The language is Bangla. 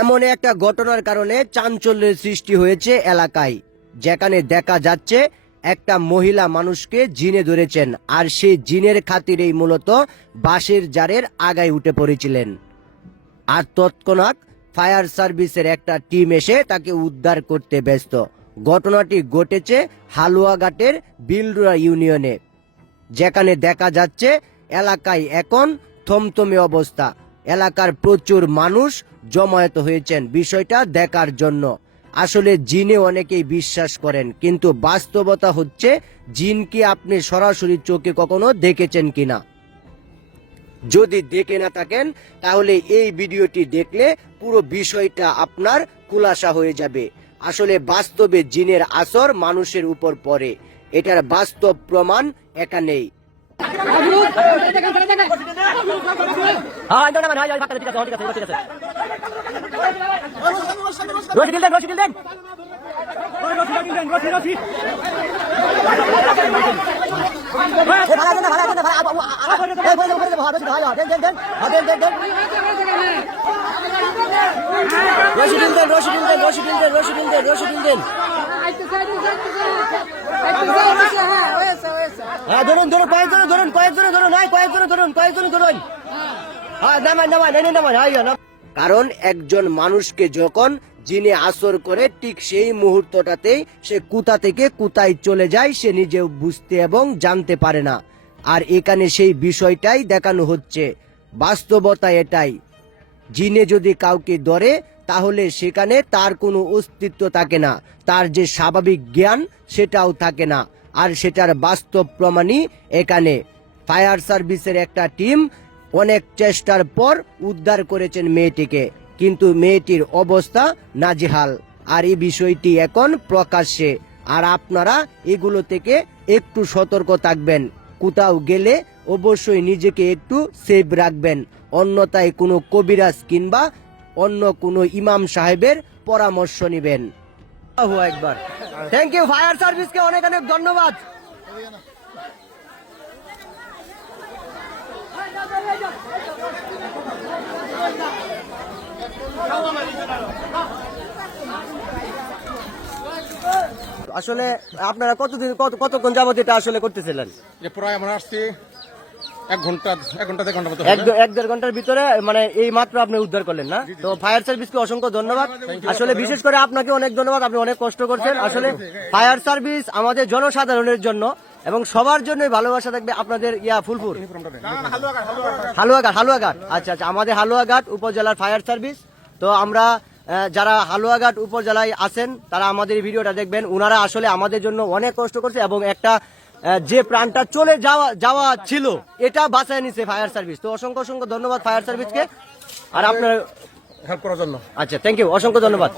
এমন একটা ঘটনার কারণে চাঞ্চল্যের সৃষ্টি হয়েছে এলাকায়, যেখানে দেখা যাচ্ছে একটা মহিলা মানুষকে জিনে ধরেছেন, আর সেই জিনের খাতিরেই মূলত বাঁশের জারের আগায় উঠে পড়েছিলেন। আর তৎক্ষণাৎ ফায়ার সার্ভিসের একটা টিম এসে তাকে উদ্ধার করতে ব্যস্ত। ঘটনাটি ঘটেছে হালুয়াঘাটের বিলরুয়া ইউনিয়নে, যেখানে দেখা যাচ্ছে এলাকায় এখন থমথমে অবস্থা। এলাকার প্রচুর মানুষ জমায়েত হয়েছেন বিষয়টা দেখার জন্য। আসলে জিনে অনেকেই বিশ্বাস করেন, কিন্তু বাস্তবতা হচ্ছে জিন কি আপনি সরাসরি চোখে কখনো দেখেছেন কিনা? যদি দেখে না থাকেন তাহলে এই ভিডিওটি দেখলে পুরো বিষয়টা আপনার খুলাসা হয়ে যাবে। আসলে বাস্তবে জিনের আসর মানুষের উপর পড়ে, এটার বাস্তব প্রমাণ এখানেই। কারণ একজন মানুষকে যখন জিনে আসর করে, ঠিক সেই মুহূর্তটাতেই সে কোথা থেকে কোথায় চলে যায় সে নিজেও বুঝতে এবং জানতে পারে না। আর এখানে সেই বিষয়টাই দেখানো হচ্ছে। বাস্তবতা এটাই, জিনে যদি কাউকে ধরে তাহলে সেখানে তার কোনো অস্তিত্ব থাকে না, তার যে স্বাভাবিক জ্ঞান সেটাও থাকে না। আর সেটার বাস্তব প্রমাণই এখানে। ফায়ার সার্ভিসের একটা টিম অনেক চেষ্টার পর উদ্ধার করেছেন মেয়েটিকে, কিন্তু মেয়েটির অবস্থা নাজেহাল। আর এই বিষয়টি এখন প্রকাশ্যে। আর আপনারা এগুলো থেকে একটু সতর্ক থাকবেন। কোথাও গেলে অবশ্যই নিজেকে একটু সেভ রাখবেন, অন্যথায় কোনো কবিরাজ কিংবা অন্য কোনো ইমাম সাহেবের পরামর্শ নেবেন। একবার থ্যাংক ইউ ফায়ার সার্ভিসকে অনেক অনেক ধন্যবাদ। আসলে আপনারা কতক্ষণ যাবত এটা আসলে করতেছিলেন? প্রায় আমরা আসছি এক ঘন্টা এক দেড় ঘন্টার ভিতরে, মানে এই মাত্র আপনি উদ্ধার করলেন না? তো ফায়ার সার্ভিসকে অসংখ্য ধন্যবাদ। আসলে বিশেষ করে আপনাকে অনেক ধন্যবাদ, আপনি অনেক কষ্ট করছেন। আসলে ফায়ার সার্ভিস আমাদের জনসাধারণের জন্য এবং সবার জন্যই ভালোবাসা থাকবে। আপনাদের ফুলপুর হালুয়াঘাট, আচ্ছা, আমাদের হালুয়াঘাট উপজেলার ফায়ার সার্ভিস। তো আমরা যারা হালুয়াঘাট উপজেলায় আছেন তারা আমাদের এই ভিডিওটা দেখবেন। উনারা আসলে আমাদের জন্য অনেক কষ্ট করছে এবং একটা যে প্রাণটা চলে যাওয়া ছিল এটা বাঁচায় নিছে ফায়ার সার্ভিস। তো অসংখ্য ধন্যবাদ ফায়ার সার্ভিসকে আর আপনার হেল্প করার জন্য। আচ্ছা, থ্যাংক ইউ, অসংখ্য ধন্যবাদ।